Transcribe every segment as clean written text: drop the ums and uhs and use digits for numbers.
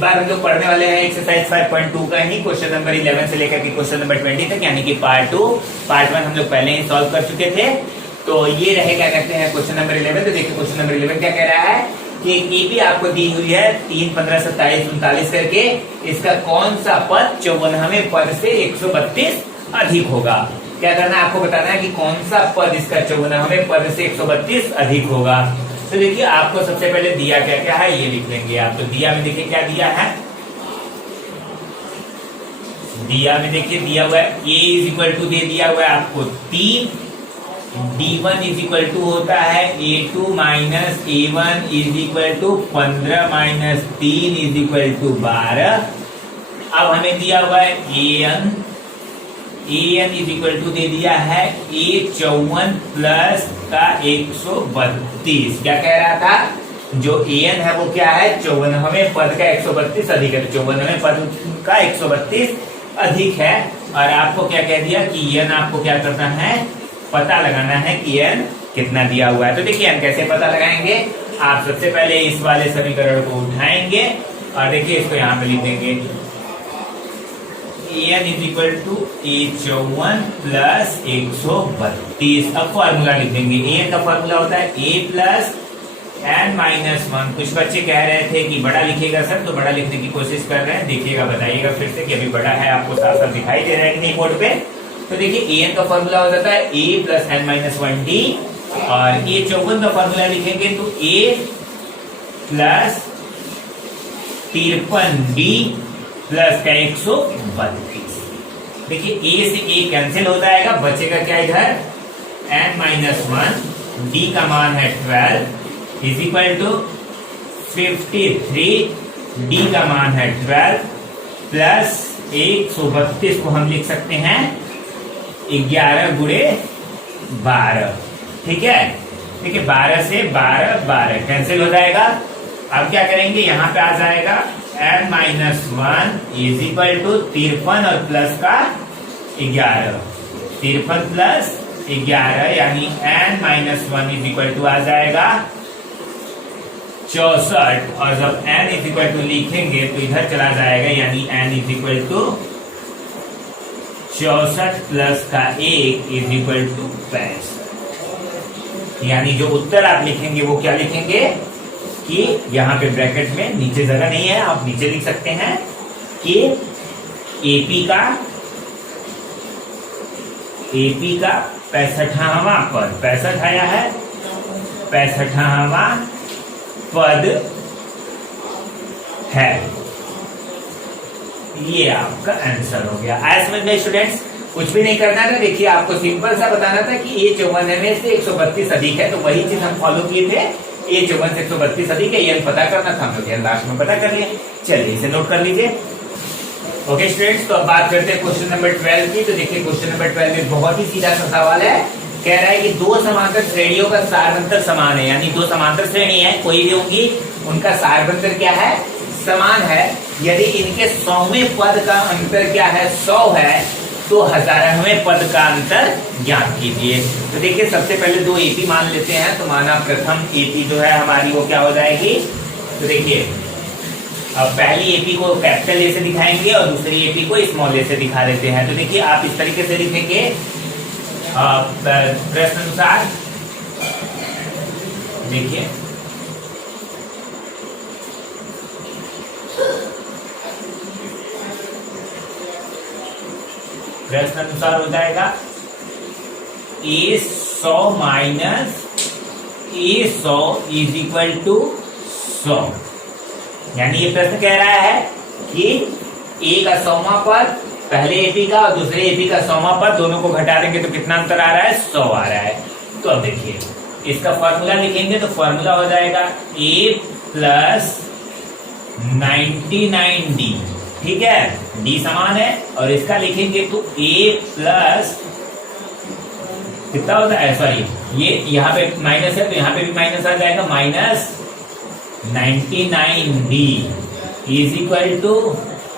बार हम लोग पढ़ने वाले हैं एक्सरसाइज 5.2 का ही क्वेश्चन नंबर 11 से लेकर के क्वेश्चन नंबर 20 तक, यानी कि पार्ट 2। पार्ट 1 हम लोग पहले ही सॉल्व कर चुके थे। तो ये रहे क्या कहते हैं क्वेश्चन नंबर 11। तो देखिए क्वेश्चन नंबर 11 क्या कह रहा है कि एक ईपी आपको दी हुई है 3, 15, 27, 39 करके। इसका कौन सा पद 54वें पद से 132 अधिक होगा। क्या करना है, आपको बताना है कि कौन सा पद इसका 54वें पद से 132 अधिक होगा। तो देखिए आपको सबसे पहले दिया क्या क्या है ये लिख लेंगे आप। तो दिया में देखिए क्या दिया है, दिया में देखिए दिया हुआ है a इज इक्वल टू दे दिया हुआ है आपको 3, d1 इज इक्वल टू होता है a2 minus a1 is equal to 15 minus 3 is equal to 12। अब हमें दिया हुआ है an इज इक्वल टू दे दिया है a54 प्लस का 132। क्या कह रहा था, जो an है वो क्या है 54वें पद का 132 अधिक है। तो 54वें पद का 132 अधिक है। और आपको क्या कह दिया कि n आपको क्या करना है, पता लगाना है कि n कितना दिया हुआ है। तो देखिए n कैसे पता लगाएंगे, आप सबसे पहले इस वाले समीकरण को उठाएंगे और देखिए इसको यहाँ पे लिख देंगे an is equal to a54 plus 132। अब फॉर्मूला लिख देंगे। an का फॉर्मूला होता है a प्लस n माइनस 1। कुछ बच्चे कह रहे थे कि बड़ा लिखेगा सर, तो बड़ा लिखने की कोशिश कर रहे हैं। देखिएगा बताइएगा फिर से कि अभी बड़ा है, आपको साफ साफ दिखाई दे रहा है कि नहीं बोर्ड पे। तो देखिए an का फॉर्मूला हो जाता है a plus n minus 1d, और a54 का फॉर्मूला लिखेंगे तो a प्लस 53d प्लस का 132। देखिए a से a कैंसिल हो जाएगा, बचेगा क्या इधर n माइनस 1, d का मान है 12 इज इक्वल टू 53, d का मान है 12 प्लस 132 को हम लिख सकते हैं 11 गुणे 12। ठीक है, देखिए 12 से 12 कैंसिल हो जाएगा। अब क्या करेंगे, यहाँ पे आ जाएगा n minus 1 is equal to 53 और प्लस का 11, 53 प्लस 11 यानी n minus 1 is equal to आ जाएगा 64। और जब n इज इक्वल टू लिखेंगे तो इधर चला जाएगा, यानी n is equal to 64 plus का 1 इज इक्वल टू 65। यानी जो उत्तर आप लिखेंगे वो क्या लिखेंगे कि यहाँ पे ब्रैकेट में नीचे जगह नहीं है, आप नीचे लिख सकते हैं कि एपी का 65वां पद, 65 आया है, 65वां पद है। ये आपका आंसर हो गया। आया समझ में स्टूडेंट्स, कुछ भी नहीं करना था। देखिए आपको सिंपल सा बताना था कि ये 54 से 132 अधिक है, तो वही चीज हम फॉलो किए थे। ये 54 से 132 अधिक है, ये पता करना था, हम लोग लास्ट में पता कर लिया। चलिए इसे नोट कर लीजिए। ओके स्टूडेंट्स, तो अब बात करते हैं क्वेश्चन नंबर 12 की। तो देखिए क्वेश्चन नंबर 12 में बहुत ही सीधा सा सवाल है। कह रहा है कि दो समांतर श्रेणियों का सारवंतर समान है, यानी दो समांतर श्रेणी है, कोई भी होंगी, उनका सारवंतर क्या है, समान है। यदि इनके 100वें पद का अंतर क्या है, 100 है, तो 1000वें पद का अंतर ज्ञात कीजिए। तो देखिए सबसे पहले दो एपी मान लेते हैं। तो माना प्रथम एपी जो है हमारी वो क्या हो जाएगी, तो देखिए अब पहली एपी को कैपिटल ए से दिखाएंगे और दूसरी एपी को स्मॉल ए से दिखा देते हैं। तो देखिए आप इस तरीके से लिखेंगे प्रश्न अनुसार। देखिए प्रश्न अनुसार हो जाएगा a100 minus a100 is equal to 100। यानी ये प्रश्न कह रहा है कि a का 100वां पद पहले एपी का और दूसरे एपी का 100वां पद, दोनों को घटा देंगे तो कितना अंतर आ रहा है, 100 आ रहा है। तो अब देखिए इसका फॉर्मूला लिखेंगे तो फॉर्मूला हो जाएगा a प्लस 99d। ठीक है, d समान है, और इसका लिखेंगे तो a प्लस कितना होता है, सॉरी ये यहाँ पे माइनस है तो यहाँ पे भी माइनस आ जाएगा, minus 99d is equal to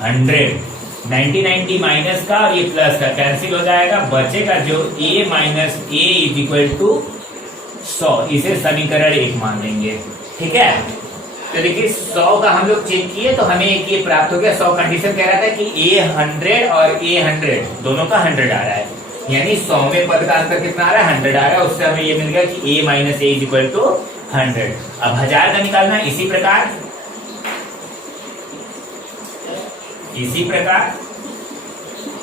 100। 99d minus का और ये प्लस का कैंसिल हो जाएगा, बचेगा जो a minus a is equal to 100। इसे समीकरण 1 मान लेंगे। ठीक है, तो देखिए 100 का हम लोग चेक किए तो हमें एक ये प्राप्त हो गया। 100 कंडीशन कह रहा था कि A100 और A100 दोनों का 100 आ रहा है, यानी 100 में पद का अंतर कितना आ रहा है, 100 आ रहा है। उससे हमें ये मिल गया कि A minus A is equal to 100। अब 1000 का निकालना है इसी प्रकार।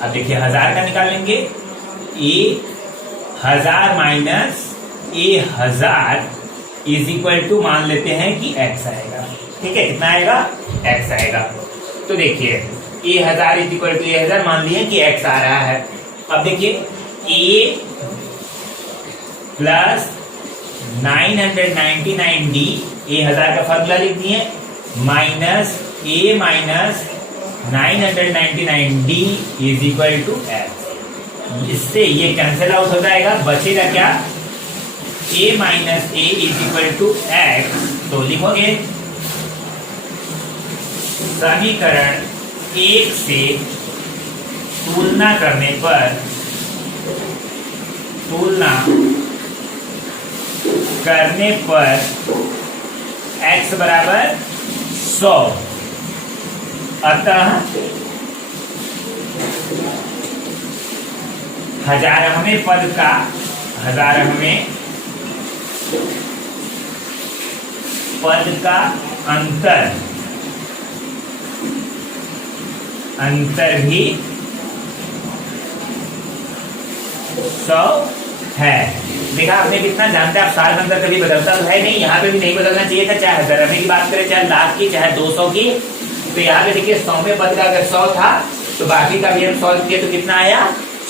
अब देखिए 1000 का निकालेंगे, A1000 minus A1000 is equal to मान लेते हैं कि x आएगा। ठीक है, कितना आएगा, x आएगा। तो देखिए A1000 is equal to A1000 मान लिए कि x आ रहा है। अब देखिए A प्लस 999D, A1000 का फॉर्मूला लिख दिए, minus A minus 999D is equal to x। इससे ये कैंसिल आउट हो जाएगा, बचेगा क्या, A minus A is equal to x। तो लिखोगे समीकरण 1 से तुलना करने पर x बराबर 100, अतः 1000वें पद का 1000वें पद का अंतर भी 100 है। देखा आपने कितना जानते हैं आप, सार अंतर कभी बदलता तो है नहीं, यहाँ पे भी नहीं बदलना चाहिए था, चाहे 1000वें की बात करें, चाहे लाख की, चाहे 200 की। तो यहाँ पे देखिए 100वें पद का अगर 100 था तो बाकी का भी हम सॉल्व किए तो कितना आया,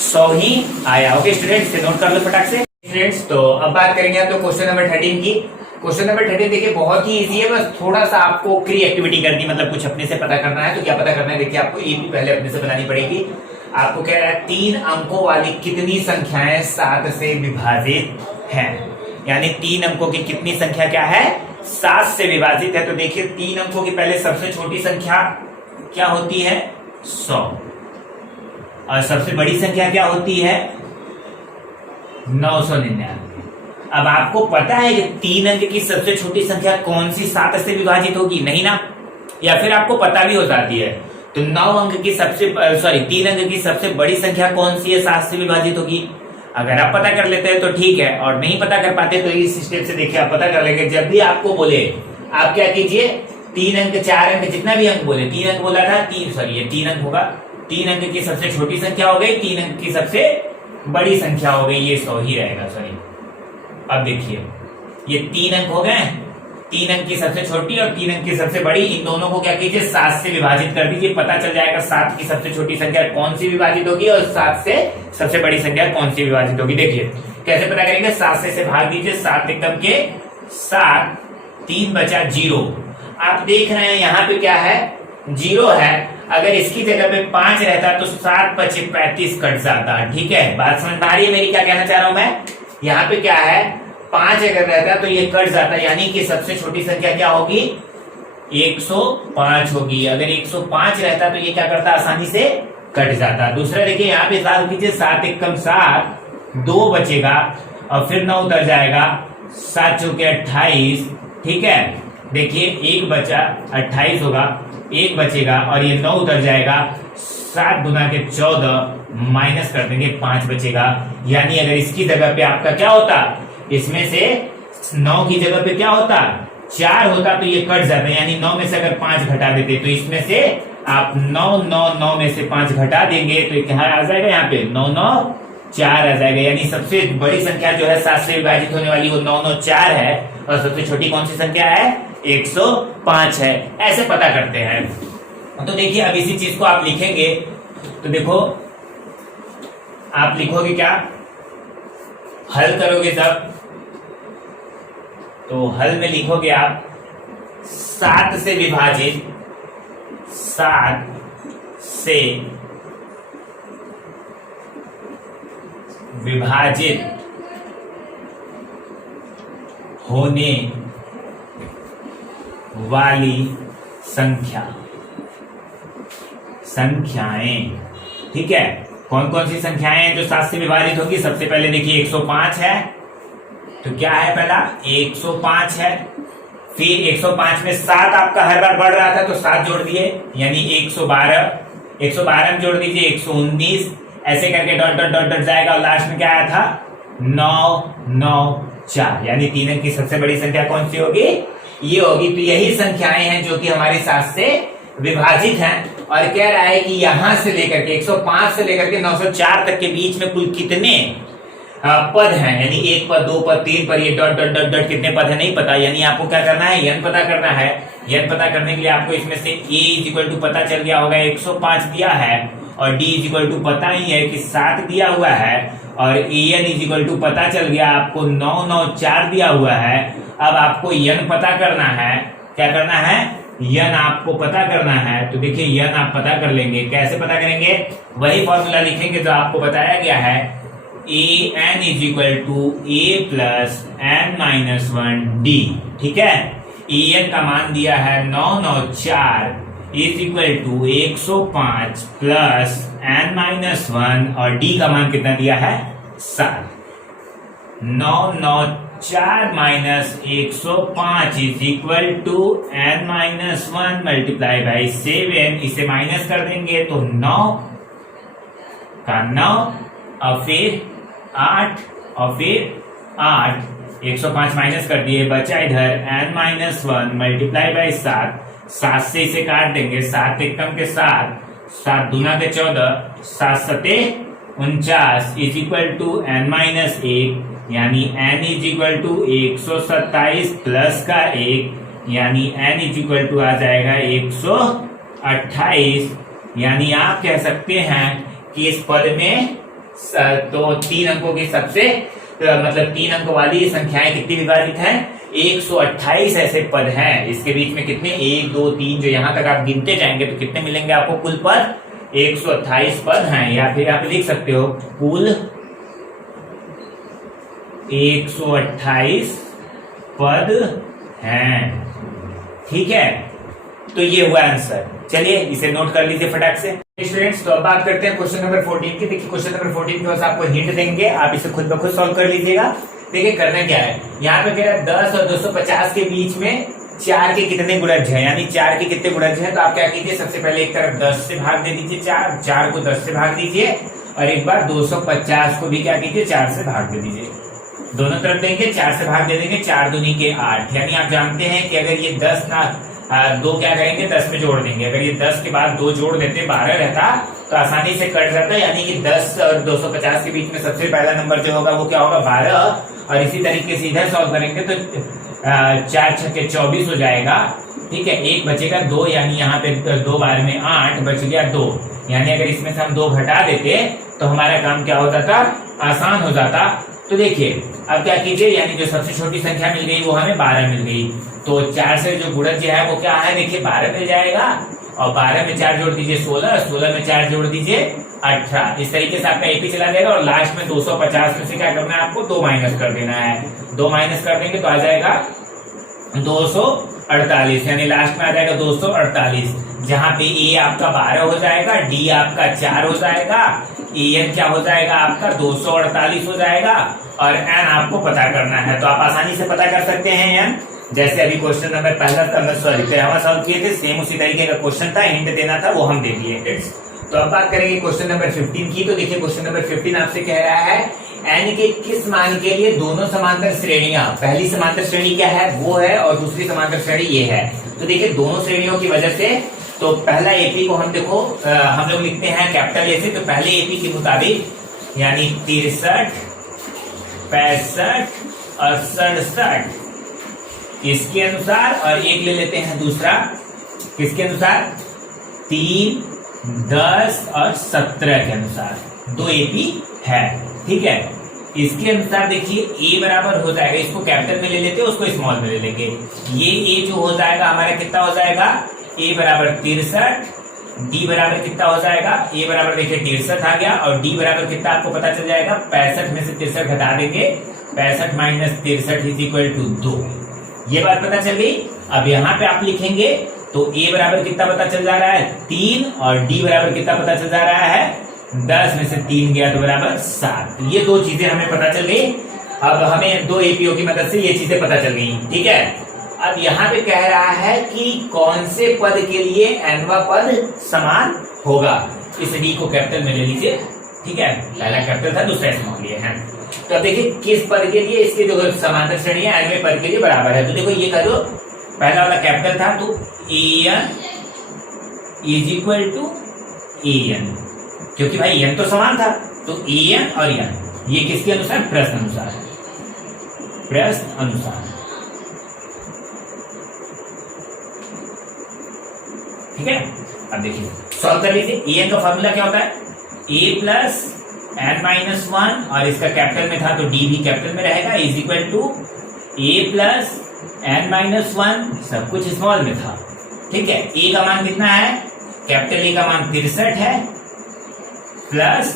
100 ही आया। ओके स्टूडेंट्स, से नोट कर लो फटाक से। स्टूडेंट्स तो अब बात करेंगे तो क्वेश्चन नंबर 13 की। क्वेश्चन नंबर 13 देखिए बहुत ही इजी है, बस थोड़ा सा आपको क्री एक्टिविटी करनी, मतलब कुछ अपने से पता करना है। तो क्या पता करना है, देखिए आपको ये भी पहले अपने से बनानी पड़ेगी। आपको कह रहा है 3 अंकों वाली कितनी संख्याएं 7 से विभाजित हैं, यानी 3 अंकों की कितनी संख्या क्या है, 7 से विभाजित है। तो देखिए 3 अंकों की पहले सबसे छोटी संख्या क्या होती है, 100, और सबसे बड़ी संख्या क्या होती है, 999। अब आपको पता है कि 3 अंक की सबसे छोटी संख्या कौन सी 7 से विभाजित होगी, नहीं ना, या फिर आपको पता भी हो जाती है। तो 9 अंक की 3 अंक की सबसे बड़ी संख्या कौन सी है 7 से विभाजित होगी। अगर आप पता कर लेते हैं तो ठीक है, और नहीं पता कर पाते तो इस स्टेप से देखिए आप पता कर लेंगे। जब भी आपको बोले आप क्या कीजिए, 3 अंक 4 अंक जितना भी अंक बोले, 3 अंक बोला था, ये 3 अंक होगा, 3 अंक की सबसे छोटी संख्या हो गई, 3 अंक की सबसे बड़ी संख्या हो गई, ये 100 ही रहेगा। अब देखिए ये 3 अंक हो गए, 3 अंक की सबसे छोटी और 3 अंक की सबसे बड़ी, इन दोनों को क्या कीजिए 7 से विभाजित कर दीजिए, पता चल जाएगा 7 की सबसे छोटी संख्या कौन सी विभाजित होगी और 7 से सबसे बड़ी संख्या कौन सी विभाजित होगी। देखिए कैसे पता करेंगे, 7 से भाग दीजिए, 7 एकदम के 7, 3 बचा 0। आप देख रहे हैं यहाँ पे क्या है, 0 है। अगर इसकी जगह पे 5 रहता तो 7 बचे 35 कट जाता। ठीक है, बात समझ में आ रही है मेरी, क्या कहना चाह रहा हूं मैं। यहाँ पे क्या है, 5 अगर रहता तो ये कट जाता, यानी कि सबसे छोटी संख्या क्या होगी, 105 होगी। अगर 105 रहता तो ये क्या करता, आसानी से कट जाता। दूसरा देखिए यहाँ पे साथ कीजिए, 7 एकम 7, 2 बचेगा और फिर 9 उतर जाएगा, 7 चौके 28। ठीक है, देखिए 1 बचा, 28 होगा, 1 बचेगा और ये 9 उतर जाएगा, 7 गुना के 14 माइनस कर देंगे, 5 बचेगा। यानी अगर इसकी जगह पे आपका क्या होता, इसमें से 9 की जगह पे क्या होता, 4 होता, तो ये कट जाता, यानी 9 में से अगर 5 घटा देते तो इसमें से आप 9 में से 5 घटा देंगे तो क्या आ जाएगा, यहाँ पे 9 9 4 आ जाएगा। यानी सबसे बड़ी संख्या जो है 7 से विभाजित होने वाली वो 9 9 4 है, और सबसे छोटी कौन सी संख्या है, 105 है। ऐसे पता करते हैं। तो देखिए अब इसी चीज को आप लिखेंगे, तो देखो आप लिखोगे क्या, हल करोगे जब, तो हल में लिखोगे आप 7 से विभाजित, 7 से विभाजित होने वाली संख्याएं। ठीक है, कौन कौन सी संख्याएं हैं जो 7 से विभाजित होगी। सबसे पहले देखिए 105 है, तो क्या है, पहला 105 है, फिर 105 में 7 आपका हर बार बढ़ रहा था तो 7 जोड़ दिए यानी 112, 112 में जोड़ दीजिए 119, ऐसे करके डॉट डॉट डॉट डॉट जाएगा और लास्ट में क्या आया था 994, यानी 3 अंक की सबसे बड़ी संख्या कौन सी होगी, ये होगी। तो यही संख्याएं हैं जो कि हमारे 7 से विभाजित हैं और कह रहा है कि यहां से लेकर के 105 से लेकर के 904 तक के बीच में कुल कितने पद हैं, यानी 1 पद 2 पद 3 पद, ये डॉट डॉट डॉट डॉट कितने पद है नहीं पता, यानी आपको क्या करना है n पता करना है। n पता करने के लिए आपको इसमें से a इक्वल टू पता चल गया होगा 105 दिया है और d इक्वल टू पता ही है कि 7 दिया हुआ है और an इक्वल टू पता चल गया आपको 994 दिया हुआ है। अब आपको n पता करना है, क्या करना है n आपको पता करना है। तो देखिए n आप पता कर लेंगे, कैसे पता करेंगे, वही फॉर्मूला लिखेंगे जो आपको बताया गया है, an is equal to a plus n minus 1d, ठीक है। an का मान दिया है 994 is equal to 105 plus n minus 1 और d का मान कितना दिया है 7। 994 minus 105 is equal to n minus 1 multiply by 7, इसे माइनस कर देंगे तो 9 का 9 और फिर 8 और फिर 8, 105 माइनस कर दिए, बचा इधर n माइनस 1 मल्टीप्लाई बाई 7, 7 से इसे काट देंगे, 7 एकम के 7, 7 दूना के 14, 7 सते 49 is equal to n minus 1, यानी n is equal to 127 plus का 1, यानी n इज इक्वल टू आ जाएगा 128, यानी आप कह सकते हैं कि इस पद में तो 3 अंकों की सबसे मतलब 3 अंकों वाली संख्याएं कितनी विभाजित हैं, 128 ऐसे पद हैं। इसके बीच में कितने 1 2 3 जो यहां तक आप गिनते जाएंगे तो कितने मिलेंगे आपको, कुल पद 128 पद हैं। या फिर आप लिख सकते हो कुल 128 पद हैं, ठीक है। तो ये हुआ आंसर, चलिए इसे नोट कर लीजिए फटाक से स्टूडेंट्स। तो अब बात करते हैं क्वेश्चन नंबर 14 की। देखिए क्वेश्चन नंबर 14 के पास आपको हिंट देंगे, आप इसे खुद ब खुद सॉल्व कर लीजिएगा। देखिए करना क्या है, यहाँ पे कह रहा है 10 और 250 के बीच में 4 के कितने गुणज है, यानी 4 के कितने गुणज है। तो आप क्या कीजिए, सबसे पहले एक तरफ 10 से भाग दे दीजिए, 4 को 10 से भाग दीजिए और एक बार 250 को भी क्या कीजिए 4 से भाग दे दीजिए। दोनों तरफ देंगे 4 से भाग दे देंगे, 4 दूनी के 8, यानी आप जानते हैं कि अगर ये 10 ना 2 क्या करेंगे 10 में जोड़ देंगे, अगर ये 10 के बाद 2 जोड़ देते 12 रहता तो आसानी से कट जाता, यानी कि 10 और 250 के बीच में सबसे पहला नंबर जो होगा वो क्या होगा 12। और इसी तरीके से इधर सॉल्व करेंगे तो 4 छक्के 24 हो जाएगा, ठीक है। एक बचेगा 2, यानी यहाँ पे 2 बार में 8 बच गया 2, यानी अगर इसमें से हम 2 घटा देते तो हमारा काम क्या हो जाता, आसान हो जाता। तो देखिए अब क्या कीजिए, यानी जो सबसे छोटी संख्या मिल गई वो हमें 12 मिल गई, तो 4 से जो गुणज है वो क्या है, देखिए 12 मिल जाएगा और 12 में 4 जोड़ दीजिए 16, 16 में 4 जोड़ दीजिए 18। इस तरीके से आपका एपी चला जाएगा और लास्ट में 250 में से क्या करना है आपको 2 माइनस कर देना है। 2 माइनस कर देंगे तो आ जाएगा 248, यानी लास्ट में आ जाएगा 248, जहां पे ए आपका 12 हो जाएगा, डी आपका 4 हो जाएगा, एन क्या हो जाएगा आपका 248 हो जाएगा और एन आपको पता करना है। तो आप आसानी से पता कर सकते हैं एन, जैसे अभी क्वेश्चन नंबर पहला सॉल्व किए थे सेम उसी तरीके का क्वेश्चन था, हिंट देना था वो हम दे दिए। तो अब बात करेंगे क्वेश्चन नंबर 15 की। तो देखिए क्वेश्चन नंबर 15 आपसे कह रहा है एन के किस मान के लिए दोनों समांतर श्रेणियां, पहली समांतर श्रेणी क्या है वो है और दूसरी समांतर श्रेणी ये है। तो देखिए दोनों श्रेणियों की वजह से तो पहला एपी को हम देखो हम लोग लिखते हैं कैपिटल ए से, तो पहले एपी के मुताबिक यानी 63, 65 और 67 इसके अनुसार, और एक ले लेते हैं दूसरा किसके अनुसार 3, 10 और 17 के अनुसार 2 एपी है, ठीक है। इसके अनुसार देखिए ए बराबर हो जाएगा, इसको कैपिटल में ले लेते हैं उसको स्मॉल में ले लेंगे, ये ए जो हो जाएगा हमारा कितना हो जाएगा ए बराबर 63, डी बराबर कितना हो जाएगा, ए बराबर देखिए 63 आ गया और डी बराबर कितना आपको पता चल जाएगा 65 में से 63 घटा देंगे, 65 माइनस 63 इज इक्वल टू 2, ये बात पता चल गई। अब यहाँ पे आप लिखेंगे तो ए बराबर कितना पता चल जा रहा है 3 और डी बराबर कितना पता चल जा रहा है 10 में से 3 गया तो बराबर 7। ये 2 चीजें हमें पता चल गई। अब हमें 2 एपीओ की मदद से ये चीजें पता चल गई, ठीक है। अब यहाँ पे कह रहा है कि कौन से पद के लिए nवां पद समान होगा। इस डी को कैपिटल में ले लीजिए, ठीक है, पहला कैपिटल था, दूसरा स्मॉल लिए हैं। तो अब देखिए किस पद के लिए इसकी जो समांतर श्रेणी है nवें पद के लिए बराबर है। तो देखो ये करो, पहला वाला कैपिटल था तो an is equal to an, क्योंकि भाई n तो समान था, तो an और n ये किसके अनुसार, प्रश्न अनुसार, प्रश्न अनुसार, ठीक है। अब देखिए सॉल्व कर लीजिए। an का फॉर्मूला क्या होता है, a प्लस n माइनस 1, और इसका कैपिटल में था तो d भी कैपिटल में रहेगा, is equal to a plus n minus 1, सब कुछ स्मॉल में था, ठीक है। a का मान कितना है, कैपिटल A का मान 63 है, प्लस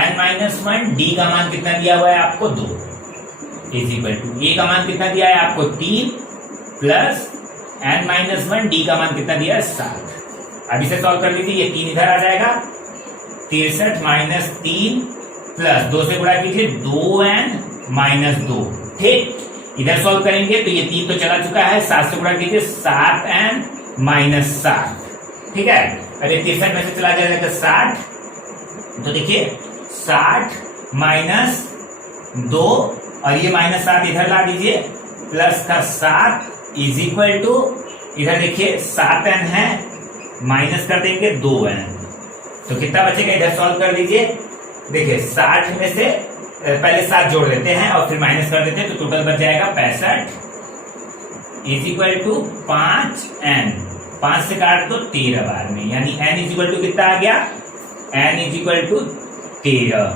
n माइनस 1, d का मान कितना दिया हुआ है आपको 2, इज इक्वल टू a का मान कितना दिया है आपको 3, प्लस n माइनस 1, d का मान कितना दिया है 7। अब इसे सॉल्व कर लीजिए, ये 3 इधर आ जाएगा, 63 माइनस 3 प्लस 2 से गुणा कीजिए 2n माइनस 2, ठीक। इधर सॉल्व करेंगे तो ये 3 तो चला चुका है, 7 से गुणा कीजिए 7n माइनस 7, ठीक है। अरे 63 में से चला जाएगा 60, तो देखिए 60 माइनस 2 और ये माइनस 7 इधर ला दीजिए, प्लस का 7 इज इक्वल टू, इधर देखिए 7n है, माइनस कर देंगे 2n, तो कितना बचेगा, इधर सॉल्व कर दीजिए। देखिए 60 में से पहले 7 जोड़ देते हैं और फिर माइनस कर देते हैं, तो टोटल बच जाएगा 65 इज इक्वल टू 5n, 5 से काट दो 13 बार में, यानी n इज इक्वल टू कितना आ गया, n इज इक्वल टू 13।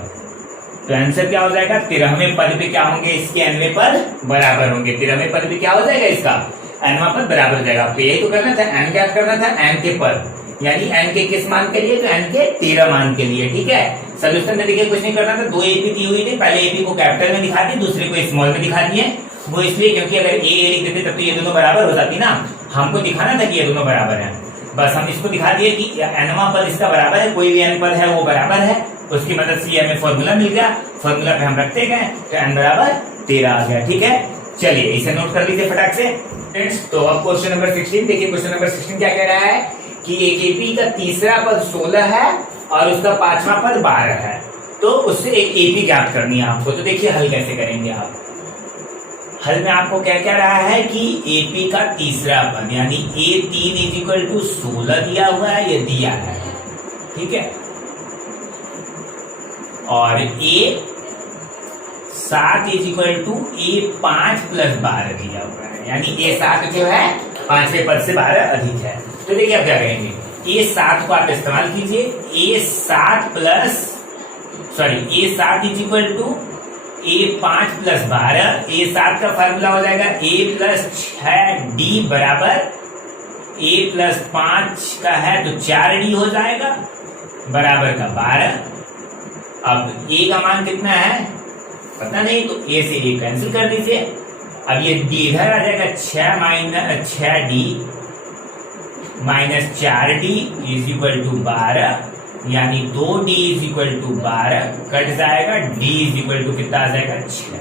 तो आंसर क्या हो जाएगा, 13वें पद पे क्या होंगे, इसके nवें पद बराबर होंगे। 13वें पद पे क्या हो जाएगा, इसका nवां पद बराबर हो जाएगा। आपको यही तो करना था, n क्या करना था, n के पद, यानी n के किस मान के लिए, तो n के 13 मान के लिए, ठीक है। सोल्यूशन में देखिए कुछ नहीं करना था, 2 AP दी हुई थी, पहले AP को कैपिटल में दिखा दी, दूसरे को स्मॉल में दिखा दिए। वो इसलिए क्योंकि अगर a लिख देते तब तो ये दोनों बराबर हो जाती ना, हमको दिखाना था कि ये दोनों बराबर हैं, बस हम इसको दिखा दिए कि nवां पद इसका बराबर है, कोई भी n पद है वो बराबर है, उसकी मदद से हमें फॉर्मूला मिल गया, फॉर्मूला पे हम रखते गए तो n बराबर 13 आ गया, ठीक है। चलिए इसे नोट कर लीजिए फटाक से फ्रेंड्स। तो अब क्वेश्चन नंबर 16 देखिए, क्वेश्चन नंबर 16 क्या कह रहा है कि एक एपी का तीसरा पद 16 है और उसका पांचवा पद 12 है, तो उससे एक एपी ज्ञात करनी है आपको। तो देखिए हल कैसे करेंगे आप, हल में आपको क्या कह रहा है कि एपी का तीसरा पद यानी a3 इज इक्वल टू 16 दिया हुआ है, ये दिया है, ठीक है, और a7 is equal to a5 plus 12 दिया हुआ है, यानी a7 जो है पांचवें पद से 12 अधिक है। तो देखिए आप क्या करेंगे, a7 को आप इस्तेमाल कीजिए, a7 is equal to a5 plus 12, a7 का फार्मूला हो जाएगा a प्लस 6d बराबर a प्लस 5 का है तो 4d हो जाएगा बराबर का 12। अब a का मान कितना है पता नहीं, तो a से a कैंसिल कर दीजिए। अब ये d इधर आ जाएगा, 6d minus 4d is equal to 12, यानी 2d is equal to 12 cut जाएगा, d इज इक्वल टू कितना आ जाएगा 6,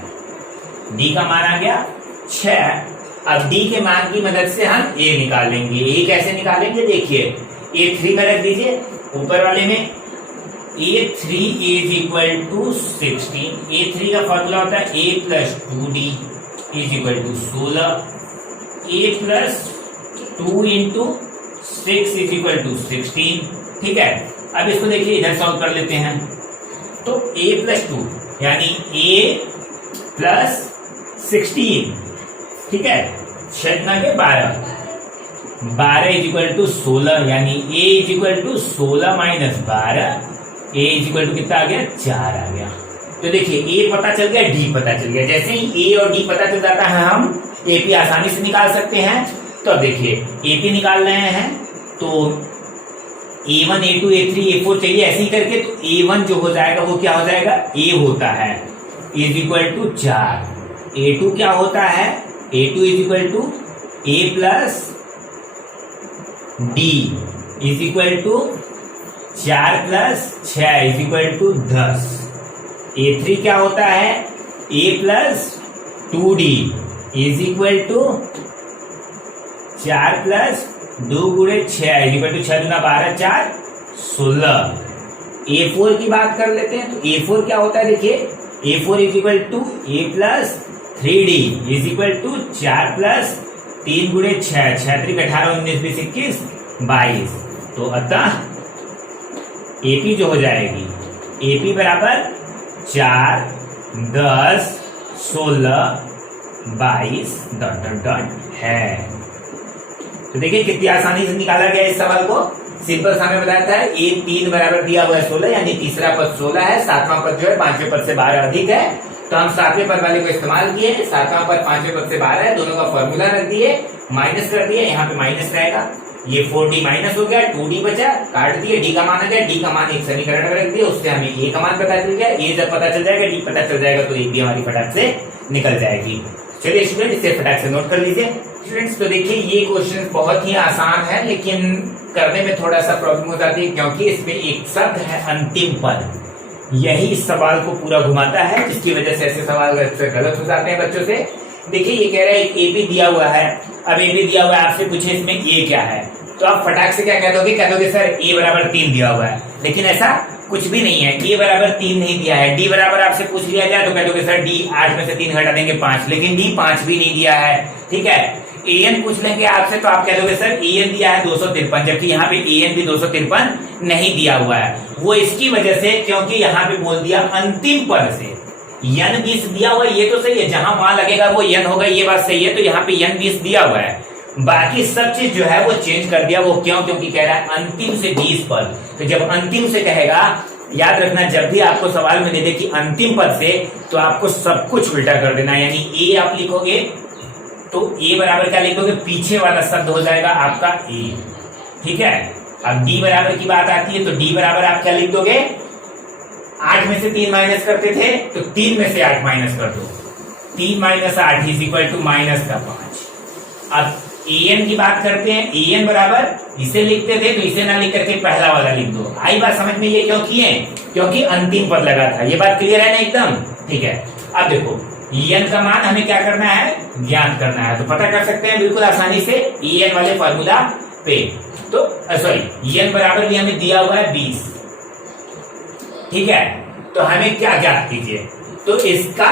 d का मान आ गया 6। अब d के मान की मदद से हम a निकाल लेंगे। a कैसे निकालेंगे, देखिए a3 में रख दीजिए ऊपर वाले में, a3 is equal to 16, a3 का फॉर्मूला होता है a plus 2d is equal to 16, a plus 2 into 6 is equal to 16, ठीक है। अब इसको देखिए इधर सॉल्व कर लेते हैं, तो a प्लस 2 यानी a प्लस 16, ठीक है, 6 के 12 इज इक्वल टू 16, यानी a is equal to 16 minus 12, a is equal to कितना आ गया 4 आ गया। तो देखिए a पता चल गया, d पता चल गया, जैसे ही a और d पता चल जाता है हम AP आसानी से निकाल सकते हैं। तो अब देखिए AP निकाल रहे हैं तो A1 A2 A3 A4 चाहिए, ऐसे ही करके तो A1 जो हो जाएगा वो क्या हो जाएगा, A होता है इज इक्वल टू 4, A2 क्या होता है, A2 is equal to A plus D is equal to 4 plus 6 is equal to 10, A3 क्या होता है A plus 2D is equal to 4 plus 2 गुणे 6 इक्वल टू 6 दूना 12 4 16। A4 की बात कर लेते हैं। तो A4 क्या होता है देखिए, A4 is equal to A plus 3D is equal to 4 plus 3 गुणे 6 6 3 18 19 20 21 22। तो अतः AP जो हो जाएगी, AP बराबर 4 10 16 22 डॉट डॉट डॉट है। तो देखिए कितनी आसानी से निकाला गया इस सवाल को। सिंपल सा हमें बताया था ए 3 बराबर दिया हुआ है 16, यानी तीसरा पद 16 है, सातवां पद जो है पांचवें पद से 12 अधिक है। तो हम सातवें पद वाले को इस्तेमाल किए, सातवां पद पांचवें पद से 12 है, दोनों का फॉर्मूला रख दिए, माइनस कर दिए, यहाँ पे माइनस रहेगा, ये 4D माइनस हो गया, 2D बचा, काट दिए, डी का मान आ गया, डी का मान एक समीकरण में रख दिया, उससे हमें ए का मान पता चल गया। ए जब पता चल जाएगा, डी पता चल जाएगा, तो ए भी हमारी फटाक से निकल जाएगी। चलिए स्टूडेंट इसे फटाक से नोट कर लीजिए। स्टूडेंट्स तो देखिए ये क्वेश्चन बहुत ही आसान है, लेकिन करने में थोड़ा सा प्रॉब्लम हो जाती है, क्योंकि इसमें एक शब्द है अंतिम पद, यही इस सवाल को पूरा घुमाता है, जिसकी वजह से ऐसे सवाल गलत हो जाते हैं बच्चों से। देखिए ये कह रहा है ए बी दिया हुआ है, अब ए बी दिया हुआ है, आपसे पूछे इसमें ए क्या है, तो आप फटाक से क्या कह दोगे सर ए बराबर 3 दिया हुआ है, लेकिन ऐसा कुछ भी नहीं है, ए बराबर 3 नहीं दिया है। डी बराबर आपसे पूछ लिया जाए तो कह दोगे सर डी 8 में से 3 घटा देंगे 5, लेकिन डी 5 भी नहीं दिया है। ठीक है, एन पूछ लेंगे आपसे तो आप कह दोगे सर एन दिया है 253, जबकि यहाँ पे एन भी 253 नहीं दिया हुआ है। वो इसकी वजह से क्योंकि यहाँ पे बोल दिया अंतिम पद से, यन 20 दिया हुआ है, ये तो सही है, जहां वहां लगेगा वो यन होगा, ये बात सही है। तो यहाँ पे यन 20 दिया हुआ है, बाकी सब चीज जो है वो चेंज कर दिया। वो क्यों? क्योंकि कह रहा है अंतिम से 20 पद। तो जब अंतिम से कहेगा, याद रखना जब भी आपको सवाल में दे दे कि अंतिम पद से, तो आपको सब कुछ उल्टा कर देना है। यानी ए आप लिखोगे तो ए बराबर क्या लिखोगे, पीछे वाला शब्द हो जाएगा आपका ए। ठीक है, अब डी बराबर की बात आती है तो डी बराबर आप क्या लिख दोगे, 8 में से 3 माइनस करते थे तो 3 में से 8 माइनस कर दो, 3 minus 8 is equal to minus का 5। अब एन की बात करते हैं, एन बराबर इसे लिखते थे तो इसे ना लिख करके पहला वाला लिख दो। आई बात समझ में? ये क्यों किए? क्योंकि अंतिम पद लगा था। ये बात क्लियर है ना एकदम? ठीक है, अब देखो एन का मान हमें क्या करना है, ज्ञात करना है। तो पता कर सकते हैं बिल्कुल आसानी से एन वाले फॉर्मूला पे। तो सॉरी, एन बराबर भी हमें दिया हुआ है 20। ठीक है, तो हमें क्या ज्ञात कीजिए, तो इसका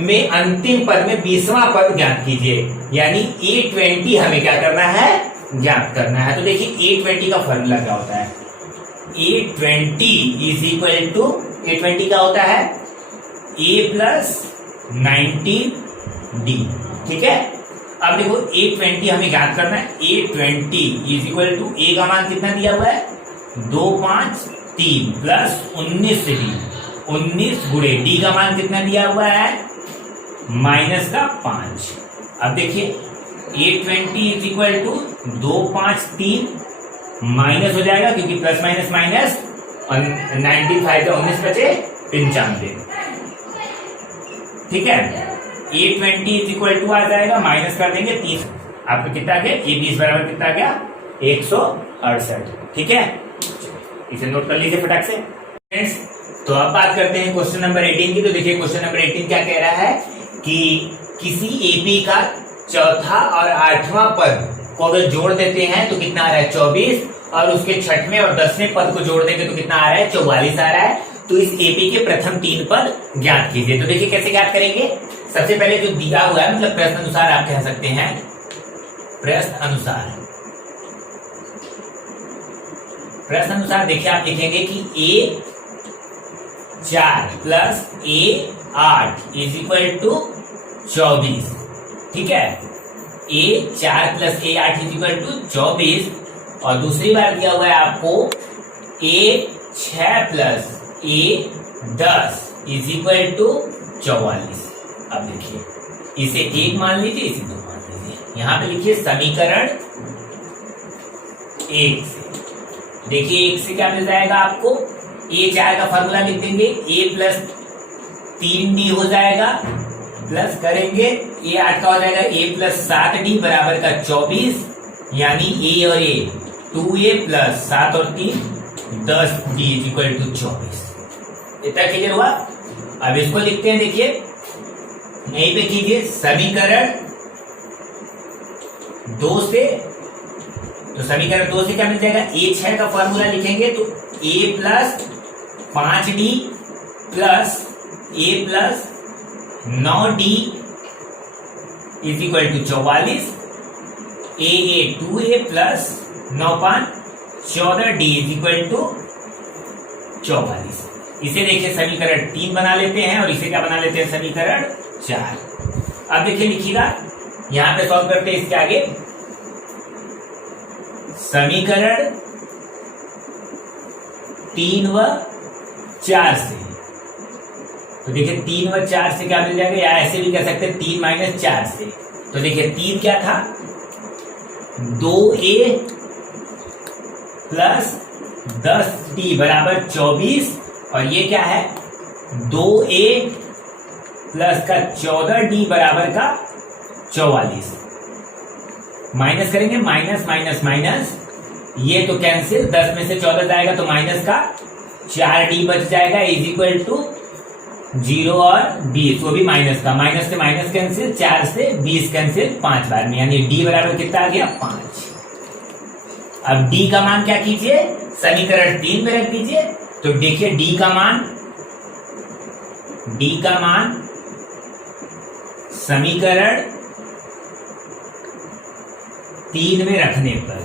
में अंतिम पद में 20वां पद ज्ञात कीजिए, यानी A20 हमें क्या करना है, ज्ञात करना है। तो देखिए A20 का फॉर्मूला क्या होता है, A20 is equal to, A20 क्या होता है, A प्लस 19D। ठीक है, अब देखो A20 हमें ज्ञात करना है, A20 is equal to A का मान कितना दिया हुआ है, 2 5 3 प्लस 19D, 19 गुणे डी का मान कितना दिया हुआ है, माइनस का 5। अब देखिए A20 is equal to 2 5 3 minus हो जाएगा, क्योंकि प्लस माइनस माइनस, और 95 का 19 बचे 95। ठीक है, A20 इज इक्वल टू आ जाएगा, माइनस कर देंगे 30, आपको कितना आ गया, A20 बराबर कितना आ गया, 168। ठीक है, इसे नोट कर लीजिए फटाक से फ्रेंड्स। तो अब बात करते हैं क्वेश्चन नंबर 18 की। तो देखिए क्वेश्चन नंबर 18 क्या कह रहा है कि किसी एपी का चौथा और 8वां पद को अगर जोड़ देते हैं तो कितना आ रहा है, 24, और उसके 6वें और 10वें पद को जोड़ देंगे तो कितना आ रहा है, 44 आ रहा है। तो इस एपी के प्रथम 3 पद ज्ञात कीजिए। तो देखिए कैसे ज्ञात करेंगे, सबसे पहले जो दिया हुआ है, मतलब प्रश्न अनुसार आप कह सकते हैं, प्रश्न अनुसार देखिए आप लिखेंगे कि A4 plus A8 is equal to 24। ठीक है, A4 plus A8 is equal to 24, और दूसरी बार दिया हुआ है आपको A6 plus A10 is equal to 44। अब देखिए इसे 1 मान लीजिए, इसे 2 मान लीजिए। यहां पे लिखिए समीकरण 1 से, देखिए 1 से क्या मिल जाएगा आपको, A4 का फॉर्मूला लिख देंगे, A प्लस 3D हो जाएगा, प्लस करेंगे A8 का हो जाएगा A प्लस 7D बराबर का 24, यानी A और A 2A प्लस 7 और 3 10D इज इक्वल टू 24। इतना क्लियर हुआ? अब इसको लिखते हैं, देखिए यहीं पे कीजिए, समीकरण 2 से, तो समीकरण 2 से क्या मिल जाएगा, A6 का फॉर्मूला लिखेंगे तो A plus 5D plus A plus 9D is equal to 44, AA 2A plus 9 5 14D is equal to 44। इसे देखिए समीकरण 3 बना लेते हैं और इसे क्या बना लेते हैं, समीकरण 4। अब देखिए लिखिएगा, यहां पे सॉल्व करते हैं इसके आगे। समीकरण 3 व 4 से, तो देखिए 3 व 4 से क्या मिल जाएगा, या ऐसे भी कह सकते हैं 3 माइनस 4 से। तो देखिए 3 क्या था, 2A प्लस 10D बराबर 24, और ये क्या है 2A प्लस का 14D बराबर का 44। माइनस करेंगे, माइनस माइनस माइनस, ये तो कैंसिल, 10 में से 14 जाएगा तो माइनस का 4D बच जाएगा इज इक्वल टू 0 और 20, वो भी माइनस का, माइनस से माइनस कैंसिल, 4 से 20 कैंसिल 5 बार में, यानी D बराबर कितना आ गया 5। अब D का मान क्या कीजिए, समीकरण 3 में रख दीजिए। तो देखिए D का मान समीकरण 3 में रखने पर,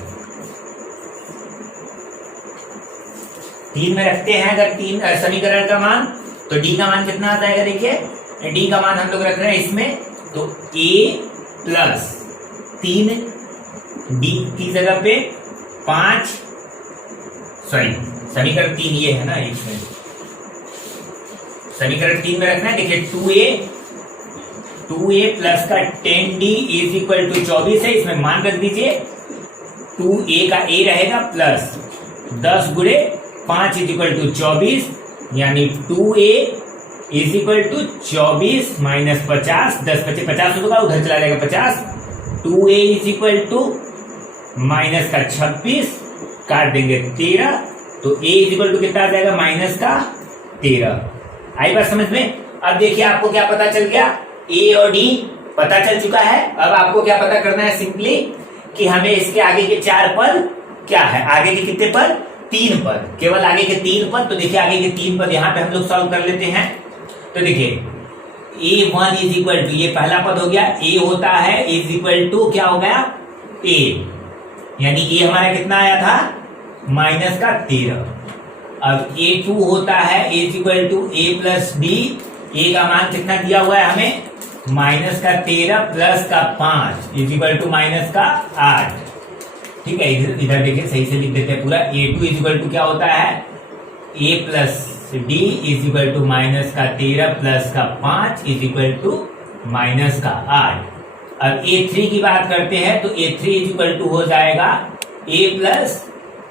3 में रखते हैं अगर 3 समीकरण का मान, तो D का मान कितना आ जाएगा, देखिए D का मान हम लोग रख रहे हैं इसमें, तो A प्लस 3D की जगह पे 5, सॉरी समीकरण 3 ये है ना, इसमें समीकरण 3 में रखना है। देखिए 2A प्लस का 10D इज इक्वल टू 24 है, इसमें मान रख दीजिए, 2A का A रहेगा प्लस 10 गुणे 5 इज इक्वल टू 24, यानी 2A is equal to 24 minus 50, 10 बचे 50 होगा, उधर चला जाएगा 50, 2A is equal to minus का 26, काट देंगे 13, तो A इज इक्वल टू कितना आ जाएगा, माइनस का 13। आई बात समझ में। अब देखिए आपको क्या पता चल गया, A और D पता चल चुका है। अब आपको क्या पता करना है, सिंपली कि हमें इसके आगे के 4 पद क्या है, आगे के कितने पद, 3 पद, केवल आगे के 3 पद। तो देखिए आगे के 3 पद यहां पे हम लोग सॉल्व कर लेते हैं। तो देखिए A1 इज इक्वल टू, ये पहला पद हो गया, A होता है इज इक्वल टू क्या हो गया A, यानी A हमारा कितना आया था, माइनस का 13। अब A2 होता है is equal to A plus D, A का मान कितना दिया हुआ है हमें, माइनस का 13 प्लस का 5 इज इक्वल टू माइनस का 8। ठीक है, इधर देखिए सही से लिख देते हैं पूरा। A2 इज इक्वल टू क्या होता है, A plus D is equal to minus का 13 प्लस का 5 इज इक्वल टू माइनस का 8। अब A3 की बात करते हैं, तो A3 इज इक्वल टू हो जाएगा A plus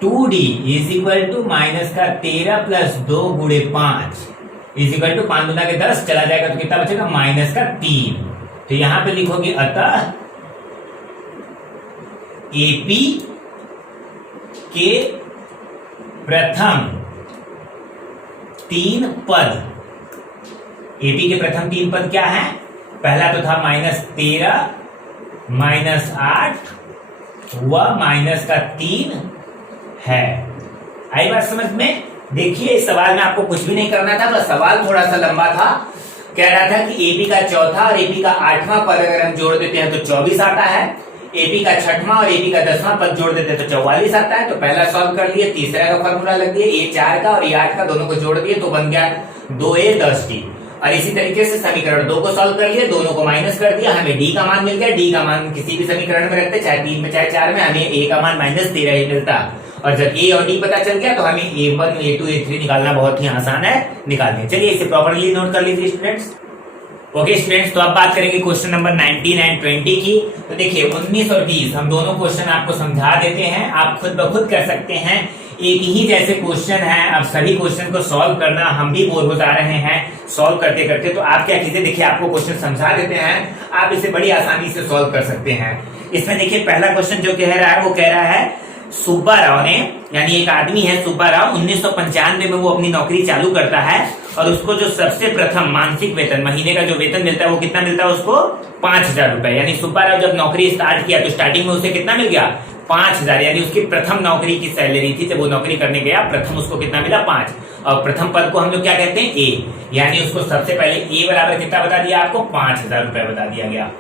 2D is equal to minus का 13 प्लस 2 गुणे 5 इज इक्वल टू 5 गुना के 10, चला जाएगा तो कितना बचेगा, माइनस का 3। तो यहां पे लिखोगे अतः AP के प्रथम 3 पद, AP के प्रथम 3 पद क्या है, पहला तो था माइनस 13 माइनस 8 व माइनस का 3 है। आई बात समझ में। देखिए इस सवाल में आपको कुछ भी नहीं करना था, बस सवाल थोड़ा सा लंबा था। कह रहा था कि एपी का चौथा और एपी का 8वां पद अगर हम जोड़ देते हैं तो 24 आता है, एपी का 6वां और एपी का 10वां पद जोड़ देते हैं तो 44 आता है। तो पहला सॉल्व कर लिए, तीसरा का फॉर्मूला लग दिया, ये 4 का और ये 8 का दोनों को जोड़ दिए तो बन गया 2A 10D। और इसी तरीके से समीकरण 2 को सॉल्व कर लिए, दोनों को माइनस कर दिया, हमें D का मान मिल गया। D का मान किसी भी समीकरण में रखते, चाहे 3 में चाहे 4 में, हमें A का मान माइनस 13 ही मिलता। और जब A और D पता चल गया तो हमें A1 A2 A3 निकालना बहुत ही आसान है, निकालने। चलिए इसे प्रॉपर्ली नोट कर लीजिए स्टूडेंट्स। ओके स्टूडेंट्स, तो अब बात करेंगे क्वेश्चन नंबर 19 एंड 20 की। तो देखिए 19 और 20 हम दोनों क्वेश्चन आपको समझा देते हैं, आप खुद ब खुद कर सकते हैं। एक ही जैसे क्वेश्चन है, अब सभी क्वेश्चन को सॉल्व करना हम भी बोर हो जा रहे हैं सॉल्व करते करते। तो आप क्या कीजिए, देखिए आपको क्वेश्चन समझा देते हैं, आप इसे बड़ी आसानी से सॉल्व कर सकते हैं। इसमें देखिए पहला क्वेश्चन जो कह रहा है वो कह रहा है सुब्बा राव ने, यानी एक आदमी है सुब्बा राव, 1995 में वो अपनी नौकरी चालू करता है और उसको जो सबसे प्रथम मानसिक वेतन, महीने का जो वेतन मिलता है वो कितना मिलता है उसको 5,000 रुपए। यानी सुब्बा राव जब नौकरी स्टार्ट किया तो स्टार्टिंग में उसे कितना मिल गया 5,000, यानी उसकी प्रथम नौकरी की सैलरी थी, जब वो नौकरी करने गया प्रथम उसको कितना मिला 5। और प्रथम पद को हम लोग क्या कहते हैं ए, यानी उसको सबसे पहले ए बराबर कितना बता दिया आपको 5,000 रुपए बता दिया गया।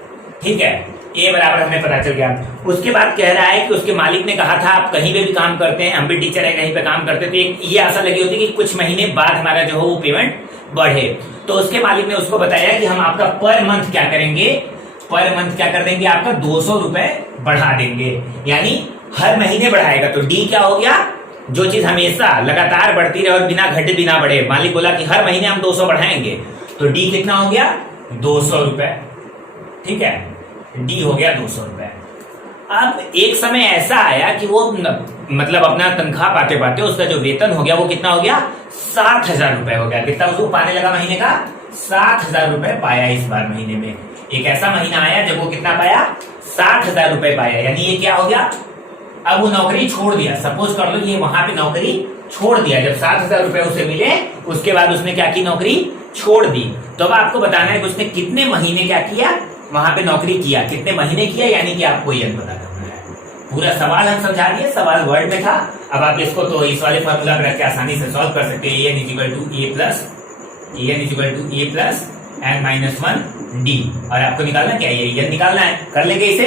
ठीक है, ए बराबर हमें पता चल गया। उसके बाद कह रहा है कि उसके मालिक ने कहा था आप कहीं पे भी काम करते हैं, हम भी टीचर है कहीं पे काम करते, तो एक ये आशा लगी होती कि कुछ महीने बाद हमारा जो है वो पेमेंट बढ़े। तो उसके मालिक ने उसको बताया कि हम आपका पर मंथ क्या करेंगे, पर मंथ क्या कर देंगे, आपका 200 रुपए बढ़ा देंगे, यानी हर महीने बढ़ाएगा। तो डी क्या हो गया, जो चीज हमेशा लगातार बढ़ती रहे और बिना घटे बिना बढ़े, मालिक बोला कि हर महीने हम 200 बढ़ाएंगे, तो डी कितना हो गया 200 रुपए। ठीक है, डी हो गया 200 रुपए। अब एक समय ऐसा आया कि वो मतलब अपना तनख्वाह पाते पाते उसका जो वेतन हो गया वो कितना हो गया 7,000 रुपए हो गया। कितना उसको पाने लगा महीने का 7,000 रुपए पाया इस बार महीने में। एक ऐसा महीना आया जब वो कितना पाया 7,000 रुपए पाया, यानी ये क्या हो गया, अब वो नौकरी छोड़ दिया। सपोज कर लो ये वहां पे नौकरी छोड़ दिया, जब 7,000 रुपए उसे मिले उसके बाद उसने क्या की, नौकरी छोड़ दी। तो अब आपको बताना है कि उसने कितने महीने क्या किया, वहां पे नौकरी किया, कितने महीने किया, यानी कि आपको ये पता करना है। पूरा सवाल हम समझा दिए, सवाल वर्ड में था। अब आप इसको तो इस वाले फॉर्मूला में रख के आसानी से सॉल्व कर सकते हैं। an = a+n - 1 d, और आपको निकालना क्या है, ये निकालना है, कर लेंगे इसे।